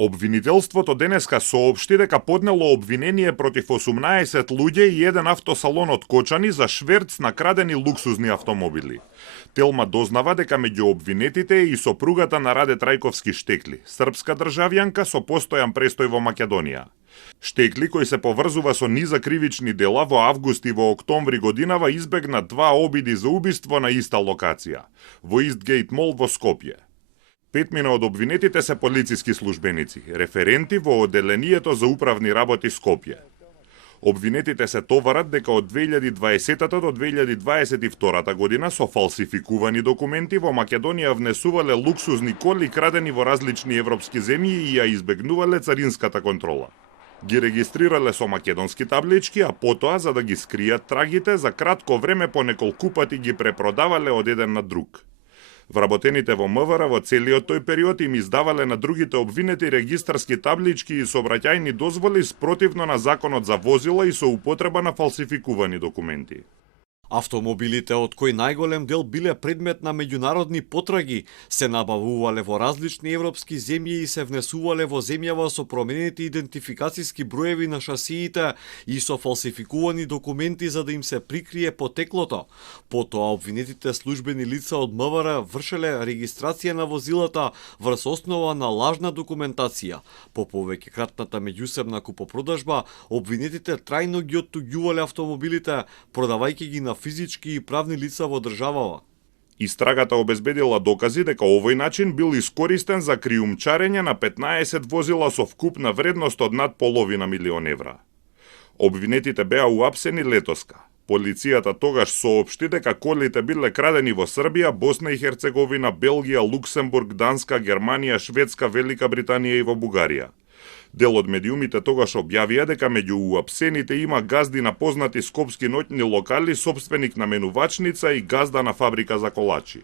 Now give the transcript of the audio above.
Обвинителството денеска соопшти дека поднело обвинение против 18 луѓе и еден автосалон од Кочани за шверц на крадени луксузни автомобили. Телма дознава дека меѓу обвинетите е и сопругата на Раде Трајковски Штекли, српска државјанка со постојан престој во Македонија. Штекли, кој се поврзува со низа кривични дела, во август и во октомври годинава избегна 2 обиди за убиство на иста локација, во Истгейт мол во Скопје. 5 од обвинетите се полициски службеници, референти во Оделението за управни работи Скопје. Обвинетите се товарат дека од 2020 до 2022 година со фалсификувани документи во Македонија внесувале луксузни коли крадени во различни европски земји и ја избегнувале царинската контрола. Ги регистрирале со македонски таблички, а потоа, за да ги скријат трагите, за кратко време по неколку пати ги препродавале од еден на друг. Вработените во МВР во целиот тој период им издавале на другите обвинети регистарски таблички и сообраќајни дозволи спротивно на законот за возила и со употреба на фалсификувани документи. Автомобилите, од кои најголем дел биле предмет на меѓународни потраги, се набавувале во различни европски земји и се внесувале во земјава со променети идентификацијски броеви на шасиите и со фалсификувани документи за да им се прикрие потеклото. Потоа обвинетите службени лица од МВР вршеле регистрација на возилата врз основа на лажна документација. По повеќекратната меѓусебна купопродажба, обвинетите трајно ги оттуѓувале автомобилите, продавајќи ги на физички и правни лица во државава. Истрагата обезбедила докази дека овој начин бил искористен за криумчарење на 15 возила со вкупна вредност од над половина милион евра. Обвинетите беа уапсени летоска. Полицијата тогаш соопшти дека колите биле крадени во Србија, Босна и Херцеговина, Белгија, Луксембург, Данска, Германија, Шведска, Велика Британија и во Бугарија. Дел од медиумите тогаш објавија дека меѓу уапсените има газди на познати скопски ноќни локали, сопственик на менувачница и газда на фабрика за колачи.